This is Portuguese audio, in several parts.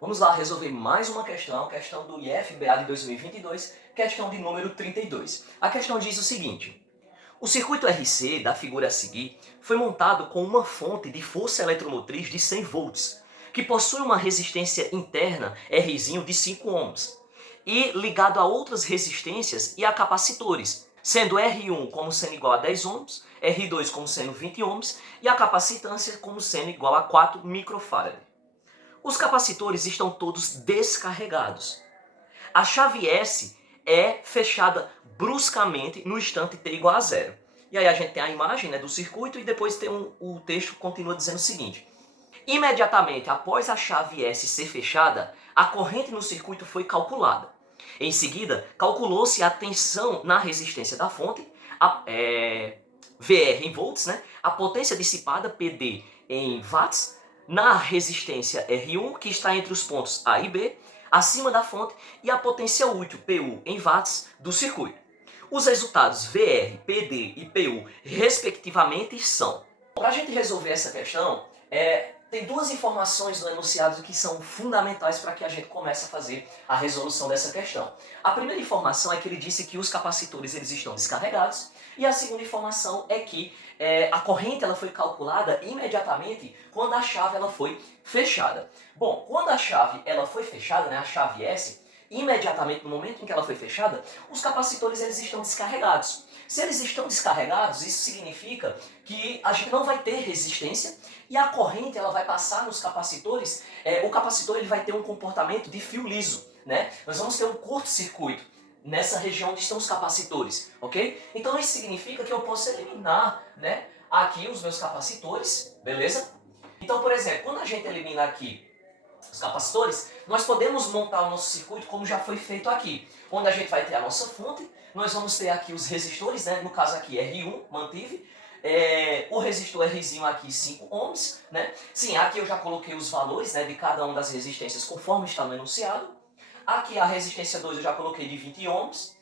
Vamos lá resolver mais uma questão do IFBA de 2022, questão de número 32. A questão diz o seguinte: o circuito RC da figura a seguir foi montado com uma fonte de força eletromotriz de 100 volts, que possui uma resistência interna Rzinho de 5 ohms, e ligado a outras resistências e a capacitores, sendo R1 como sendo igual a 10 ohms, R2 como sendo 20 ohms e a capacitância como sendo igual a 4 microfarad. Os capacitores estão todos descarregados. A chave S é fechada bruscamente no instante t igual a zero. E aí a gente tem a imagem, né, do circuito e depois tem o texto continua dizendo o seguinte: imediatamente após a chave S ser fechada, a corrente no circuito foi calculada. Em seguida, calculou-se a tensão na resistência da fonte, VR em volts, né, a potência dissipada, PD, em watts, na resistência R1, que está entre os pontos A e B, acima da fonte, e a potência útil, PU, em watts, do circuito. Os resultados VR, PD e PU, respectivamente, são... Para a gente resolver essa questão, tem duas informações no enunciado que são fundamentais para que a gente comece a fazer a resolução dessa questão. A primeira informação é que ele disse que os capacitores eles estão descarregados, e a segunda informação é que a corrente ela foi calculada imediatamente quando a chave ela foi fechada. Bom, quando a chave ela foi fechada, né, a chave S, imediatamente no momento em que ela foi fechada, os capacitores eles estão descarregados. Se eles estão descarregados, isso significa que a gente não vai ter resistência e a corrente ela vai passar nos capacitores. O capacitor ele vai ter um comportamento de fio liso, né? Nós vamos ter um curto-circuito nessa região onde estão os capacitores, ok? Então isso significa que eu posso eliminar, né, aqui os meus capacitores, beleza? Então, por exemplo, quando a gente elimina aqui os capacitores, nós podemos montar o nosso circuito como já foi feito aqui, onde a gente vai ter a nossa fonte, nós vamos ter aqui os resistores, né? No caso aqui R1, mantive, o resistor Rzinho aqui 5 ohms, né? Sim, aqui eu já coloquei os valores, né, de cada uma das resistências conforme está no enunciado. Aqui a resistência 2 eu já coloquei de 20 ohms,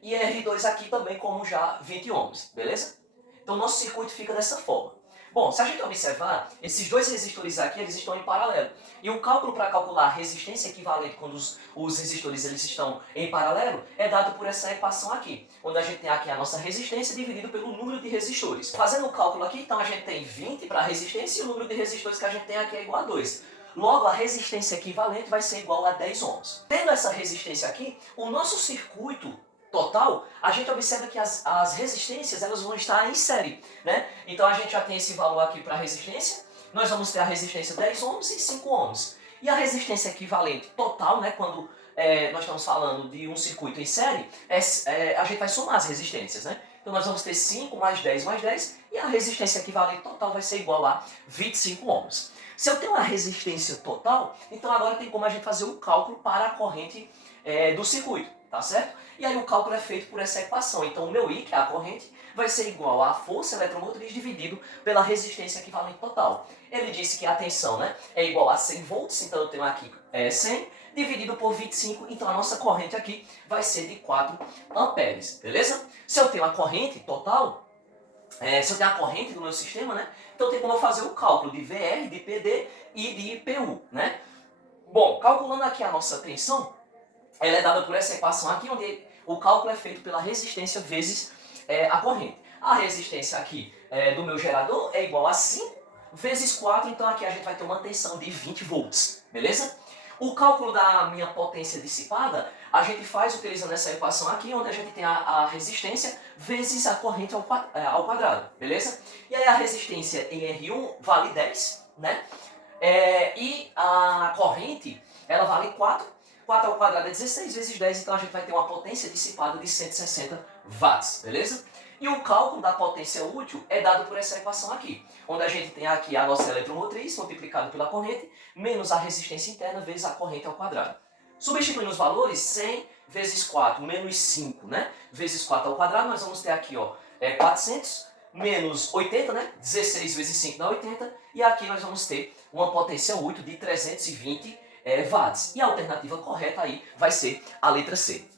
e R2 aqui também como já 20 ohms, beleza? Então nosso circuito fica dessa forma. Bom, se a gente observar, esses dois resistores aqui, eles estão em paralelo. E o cálculo para calcular a resistência equivalente quando os resistores eles estão em paralelo é dado por essa equação aqui, onde a gente tem aqui a nossa resistência dividido pelo número de resistores. Fazendo o cálculo aqui, então a gente tem 20 para a resistência e o número de resistores que a gente tem aqui é igual a 2. Logo, a resistência equivalente vai ser igual a 10 ohms. Tendo essa resistência aqui, o nosso circuito total, a gente observa que as resistências elas vão estar em série, né? Então a gente já tem esse valor aqui para a resistência, nós vamos ter a resistência 10 ohms e 5 ohms. E a resistência equivalente total, né, quando nós estamos falando de um circuito em série, a gente vai somar as resistências, né? Então nós vamos ter 5 mais 10 e a resistência equivalente total vai ser igual a 25 ohms. Se eu tenho a resistência total, então agora tem como a gente fazer o cálculo para a corrente do circuito, tá certo? E aí o cálculo é feito por essa equação. Então o meu I, que é a corrente, vai ser igual à força eletromotriz dividido pela resistência equivalente total. Ele disse que a tensão, né, é igual a 100 volts, então eu tenho aqui 100 dividido por 25, então a nossa corrente aqui vai ser de 4 amperes, beleza? Se eu tenho a corrente total, se eu tenho a corrente do meu sistema, né, então tem como eu fazer o cálculo de VR, de PD e de PU, né? Bom, calculando aqui a nossa tensão, ela é dada por essa equação aqui, onde o cálculo é feito pela resistência vezes a corrente. A resistência aqui do meu gerador é igual a 5 vezes 4, então aqui a gente vai ter uma tensão de 20 volts, beleza? O cálculo da minha potência dissipada, a gente faz utilizando essa equação aqui, onde a gente tem a resistência vezes a corrente ao quadrado, beleza? E aí a resistência em R1 vale 10, né? E a corrente, ela vale 4. 4 ao quadrado é 16 vezes 10, então a gente vai ter uma potência dissipada de 160 watts, beleza? E o cálculo da potência útil é dado por essa equação aqui, onde a gente tem aqui a nossa eletromotriz multiplicado pela corrente, menos a resistência interna vezes a corrente ao quadrado. Substituindo os valores, 100 vezes 4 menos 5, né? Vezes 4 ao quadrado, nós vamos ter aqui, ó, 400 menos 80, né? 16 vezes 5 dá 80, e aqui nós vamos ter uma potência útil de 320 watts. E a alternativa correta aí vai ser a letra C.